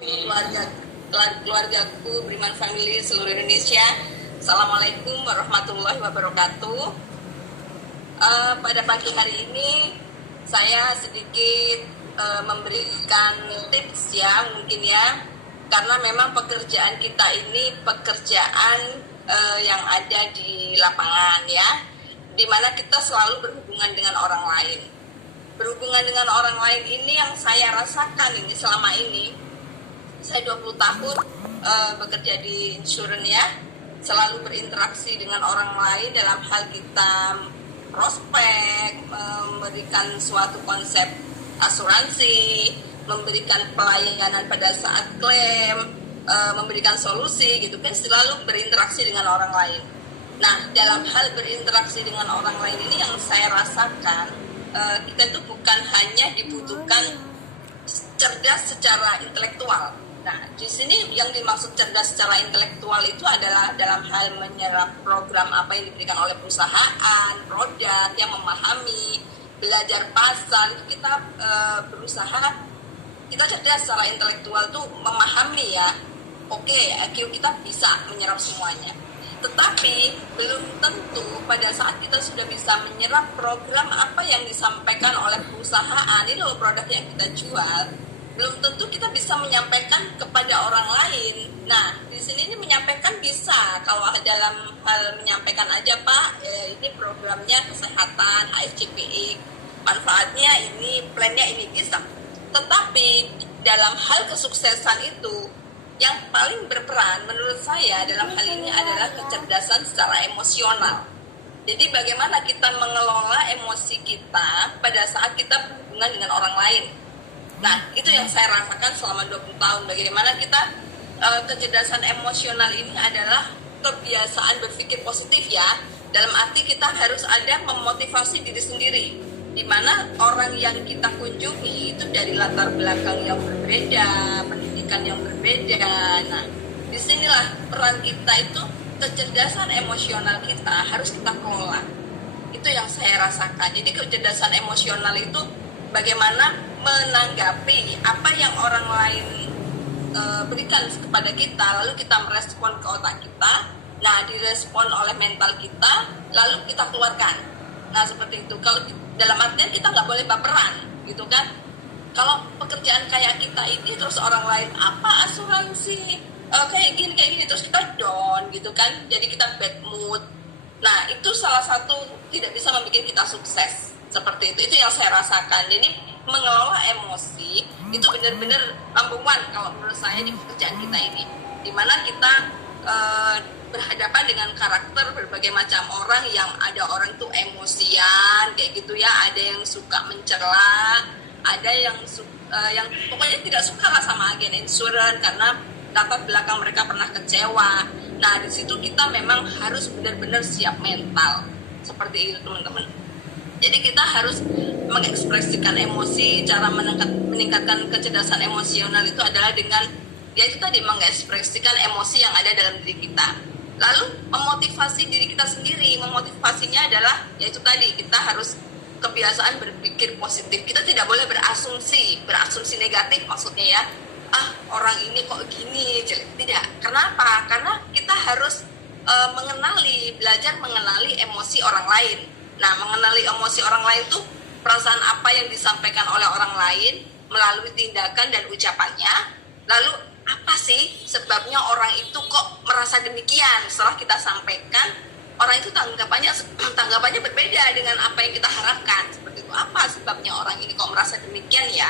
keluarga keluargaku Beriman Family seluruh Indonesia. Assalamualaikum warahmatullahi wabarakatuh. Pada pagi hari ini saya sedikit memberikan tips ya, mungkin ya, karena memang pekerjaan kita ini pekerjaan yang ada di lapangan ya, dimana kita selalu berhubungan dengan orang lain. Berhubungan dengan orang lain ini yang saya rasakan ini selama ini. Saya 20 tahun bekerja di insurance ya, selalu berinteraksi dengan orang lain dalam hal kita prospek, memberikan suatu konsep asuransi, memberikan pelayanan pada saat klaim, memberikan solusi gitu kan, selalu berinteraksi dengan orang lain. Nah, dalam hal berinteraksi dengan orang lain ini yang saya rasakan, kita itu bukan hanya dibutuhkan cerdas secara intelektual. Nah, di sini yang dimaksud cerdas secara intelektual itu adalah dalam hal menyerap program apa yang diberikan oleh perusahaan, produk, yang memahami, belajar pasar, itu kita berusaha, kita cerdas secara intelektual tuh memahami ya, oke, IQ kita bisa menyerap semuanya. Tetapi belum tentu pada saat kita sudah bisa menyerap program apa yang disampaikan oleh perusahaan, ini loh produk yang kita jual, belum tentu kita bisa menyampaikan kepada orang lain. Nah, di sini ini menyampaikan bisa, kalau dalam hal menyampaikan aja Pak, ini programnya kesehatan, ASCPI, manfaatnya ini, plannya ini, bisa. Tetapi dalam hal kesuksesan itu, yang paling berperan menurut saya dalam hal ini adalah kecerdasan secara emosional. Jadi bagaimana kita mengelola emosi kita pada saat kita berhubungan dengan orang lain. Nah, itu yang saya rasakan selama 20 tahun. Bagaimana kita, kecerdasan emosional ini adalah kebiasaan berpikir positif ya. Dalam arti kita harus ada memotivasi diri sendiri. Di mana orang yang kita kunjungi itu dari latar belakang yang berbeda, pendidikan yang berbeda. Nah, disinilah peran kita itu, kecerdasan emosional kita harus kita kelola. Itu yang saya rasakan. Jadi kecerdasan emosional itu bagaimana menanggapi apa yang orang lain berikan kepada kita, lalu kita merespon ke otak kita. Nah, direspon oleh mental kita, lalu kita keluarkan. Nah, seperti itu. Kalau dalam artian kita nggak boleh baperan, gitu kan? Kalau pekerjaan kayak kita ini, terus orang lain apa asuransi, kayak gini, terus kita down, gitu kan? Jadi kita bad mood. Nah, itu salah satu tidak bisa membuat kita sukses. Seperti itu yang saya rasakan. Jadi mengelola emosi itu benar-benar number one kalau menurut saya di pekerjaan kita ini, dimana kita berhadapan dengan karakter berbagai macam orang, yang ada orang tuh emosian kayak gitu ya, ada yang suka mencela, ada yang yang pokoknya tidak suka lah sama agen insurance karena latar belakang mereka pernah kecewa. Nah, di situ kita memang harus benar-benar siap mental seperti itu teman-teman. Jadi kita harus mengekspresikan emosi. Cara meningkatkan kecerdasan emosional itu adalah dengan yaitu tadi mengekspresikan emosi yang ada dalam diri kita. Lalu memotivasi diri kita sendiri. Memotivasinya adalah yaitu tadi kita harus kebiasaan berpikir positif. Kita tidak boleh berasumsi negatif maksudnya ya. Orang ini kok gini, tidak. Kenapa? Karena kita harus belajar mengenali emosi orang lain. Nah, mengenali emosi orang lain itu perasaan apa yang disampaikan oleh orang lain melalui tindakan dan ucapannya. Lalu apa sih sebabnya orang itu kok merasa demikian? Setelah kita sampaikan, orang itu tanggapannya berbeda dengan apa yang kita harapkan. Seperti itu. Apa sebabnya orang ini kok merasa demikian ya?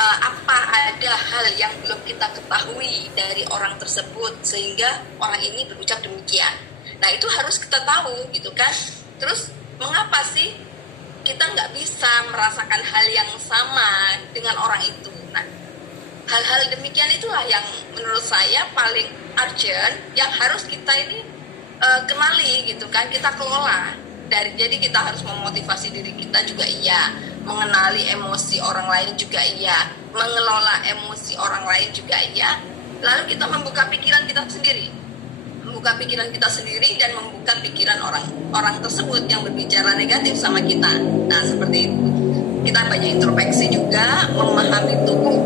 Apa ada hal yang belum kita ketahui dari orang tersebut sehingga orang ini berucap demikian? Nah, itu harus kita tahu gitu kan. Terus mengapa sih kita nggak bisa merasakan hal yang sama dengan orang itu? Nah, hal-hal demikian itulah yang menurut saya paling urgent, yang harus kita ini kenali gitu kan, kita kelola. Jadi kita harus memotivasi diri kita juga iya, mengenali emosi orang lain juga iya, mengelola emosi orang lain juga iya. Lalu kita membuka pikiran kita sendiri. Membuka pikiran kita sendiri dan membuka pikiran orang tersebut yang berbicara negatif sama kita. Nah, seperti itu. Kita banyak introspeksi juga, memahami tubuh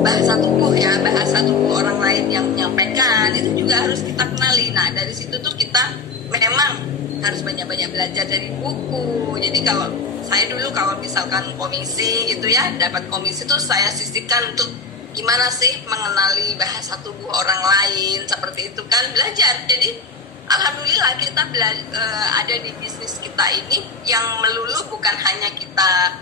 bahasa tubuh ya, bahasa tubuh orang lain yang menyampaikan itu juga harus kita kenali. Nah dari situ tuh kita memang harus banyak-banyak belajar dari buku. Jadi kalau saya dulu kalau misalkan komisi gitu ya, dapat komisi tuh saya sisihkan untuk gimana sih mengenali bahasa tubuh orang lain, seperti itu kan, belajar. Jadi alhamdulillah kita ada di bisnis kita ini yang melulu bukan hanya kita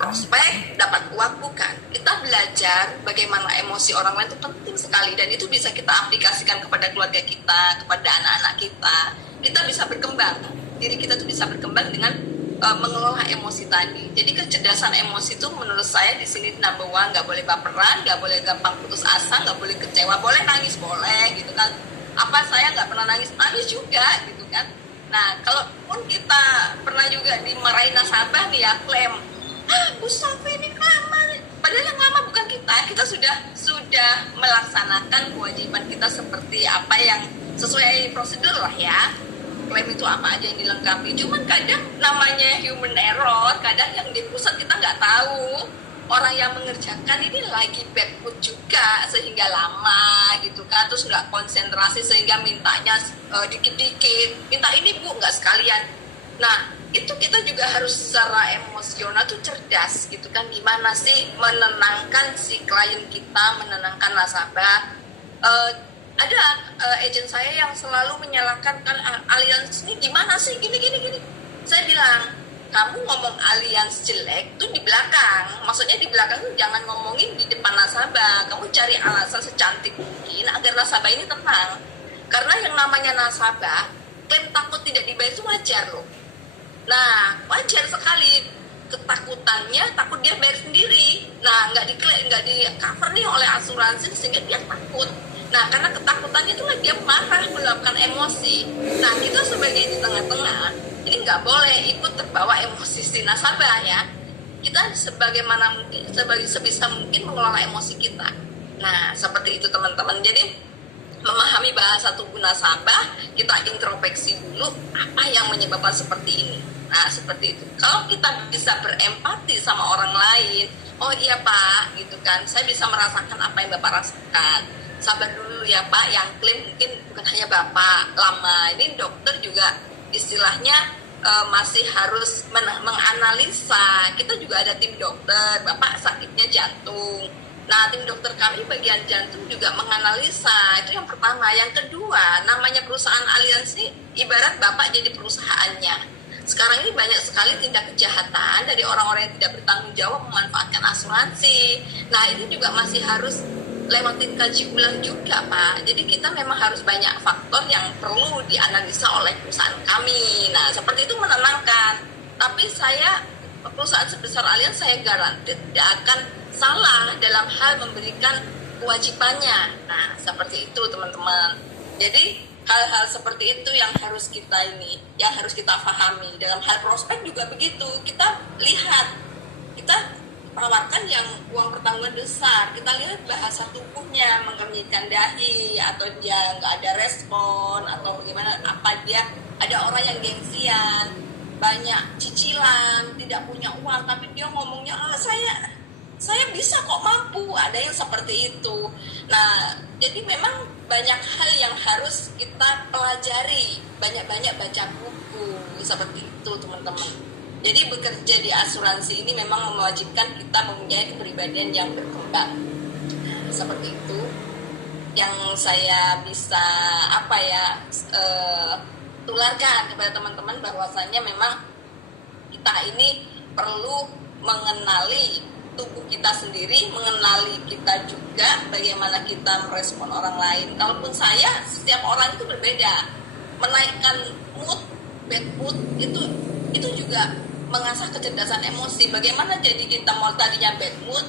prospek dapat uang, bukan, kita belajar bagaimana emosi orang lain itu penting sekali, dan itu bisa kita aplikasikan kepada keluarga kita, kepada anak-anak kita bisa berkembang, diri kita tuh bisa berkembang dengan mengelola emosi tadi. Jadi kecerdasan emosi itu menurut saya di sini number one. Nggak boleh baperan, nggak boleh gampang putus asa, nggak boleh kecewa, boleh nangis boleh gitu kan, apa saya nggak pernah nangis juga gitu kan. Nah kalaupun kita pernah juga dimarahin nasabah nih ya, klaim Bu Sofi ini lama nih. Padahal yang lama bukan kita sudah melaksanakan kewajiban kita seperti apa yang sesuai prosedur lah ya. Klaim itu apa aja yang dilengkapi. Cuman kadang namanya human error, kadang yang di pusat kita nggak tahu. Orang yang mengerjakan ini lagi bad mood juga sehingga lama gitu kan, terus nggak konsentrasi sehingga mintanya dikit-dikit, minta ini Bu, nggak sekalian. Nah itu kita juga harus secara emosional tuh cerdas gitu kan, gimana sih menenangkan si klien kita, menenangkan nasabah. Ada agent saya yang selalu menyalahkan kan alians ini gimana sih gini. Saya bilang, kamu ngomong alians jelek tuh di belakang, maksudnya di belakang tuh jangan ngomongin di depan nasabah. Kamu cari alasan secantik mungkin agar nasabah ini tenang, karena yang namanya nasabah klaim takut tidak dibayar itu wajar loh. Nah wajar sekali ketakutannya, takut dia bayar sendiri. Nah nggak di cover nih oleh asuransi sehingga dia takut. Nah karena ketakutannya itulah dia marah, meluapkan emosi. Nah kita sebagai di tengah-tengah ini nggak boleh ikut terbawa emosi si nasabah ya. Kita sebagaimana mungkin, sebisa mungkin mengelola emosi kita. Nah seperti itu teman-teman. Jadi memahami bahasa tubuh nasabah, kita introspeksi dulu apa yang menyebabkan seperti ini. Nah seperti itu. Kalau kita bisa berempati sama orang lain, oh iya Pak gitu kan, saya bisa merasakan apa yang Bapak rasakan. Sabar dulu ya Pak, yang klaim mungkin bukan hanya Bapak, lama ini dokter juga istilahnya masih harus menganalisa. Kita juga ada tim dokter, Bapak sakitnya jantung. Nah tim dokter kami bagian jantung juga menganalisa, itu yang pertama. Yang kedua, namanya perusahaan aliansi ibarat Bapak jadi perusahaannya. Sekarang ini banyak sekali tindak kejahatan dari orang-orang yang tidak bertanggung jawab memanfaatkan asuransi. Nah ini juga masih harus lewatin kaji ulang juga Pak. Jadi kita memang harus banyak faktor yang perlu dianalisa oleh perusahaan kami. Nah seperti itu menenangkan. Tapi saya, perusahaan sebesar Allianz, saya garansi tidak akan salah dalam hal memberikan kewajibannya. Nah seperti itu teman-teman. Jadi hal-hal seperti itu yang harus kita pahami. Dalam hal prospek juga begitu. Kita lihat, kita tawarkan yang uang pertanggungan besar, kita lihat bahasa tubuhnya, mengernyitkan dahi, atau dia nggak ada respon, atau bagaimana, apa dia ada orang yang gengsian, banyak cicilan, tidak punya uang, tapi dia ngomongnya, saya bisa kok, mampu, ada yang seperti itu. Nah, jadi memang banyak hal yang harus kita pelajari, banyak-banyak baca buku, seperti itu teman-teman. Jadi bekerja di asuransi ini memang mewajibkan kita mempunyai kepribadian yang berkembang. Seperti itu yang saya bisa tularkan kepada teman-teman, bahwasannya memang kita ini perlu mengenali tubuh kita sendiri, mengenali kita juga bagaimana kita merespon orang lain. Kalaupun setiap orang itu berbeda, menaikkan mood, bad mood itu juga mengasah kecerdasan emosi. Bagaimana jadi kita mau tadinya bad mood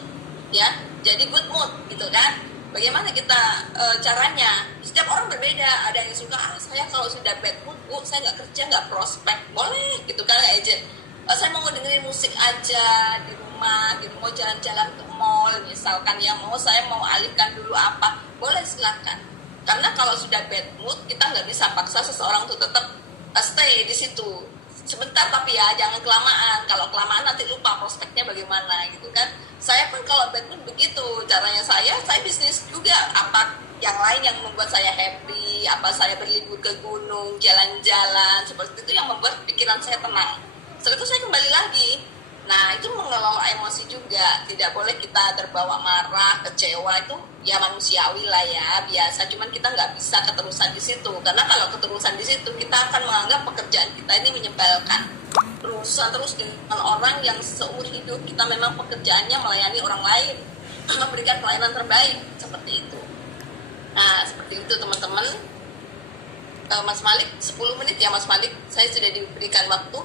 ya jadi good mood gitu kan. Bagaimana kita caranya? Setiap orang berbeda. Ada yang suka saya kalau sudah bad mood Bu, saya nggak kerja, nggak prospek, boleh gitu kan agent. Saya mau dengerin musik aja di rumah gitu, mau jalan-jalan ke mall misalkan, yang saya mau alihkan dulu apa, boleh silakan. Karena kalau sudah bad mood, kita nggak bisa paksa seseorang untuk tetap stay di situ. sebentar tapi ya jangan kelamaan. Kalau kelamaan nanti lupa prospeknya bagaimana gitu kan. Saya pun kalau bad mood begitu caranya. Saya bisnis juga, apa yang lain yang membuat saya happy, apa saya berlibur ke gunung, jalan-jalan seperti itu yang membuat pikiran saya tenang. Setelah itu saya kembali lagi. Nah, itu mengelola emosi juga. Tidak boleh kita terbawa marah, kecewa, itu ya manusiawi lah ya, biasa. Cuman kita nggak bisa keterusan di situ. Karena kalau keterusan di situ, kita akan menganggap pekerjaan kita ini menyebalkan. Terusan terus dengan orang yang seumur hidup kita memang pekerjaannya melayani orang lain, memberikan pelayanan terbaik, seperti itu. Nah, seperti itu teman-teman. Mas Malik, 10 menit ya Mas Malik. Saya sudah diberikan waktu.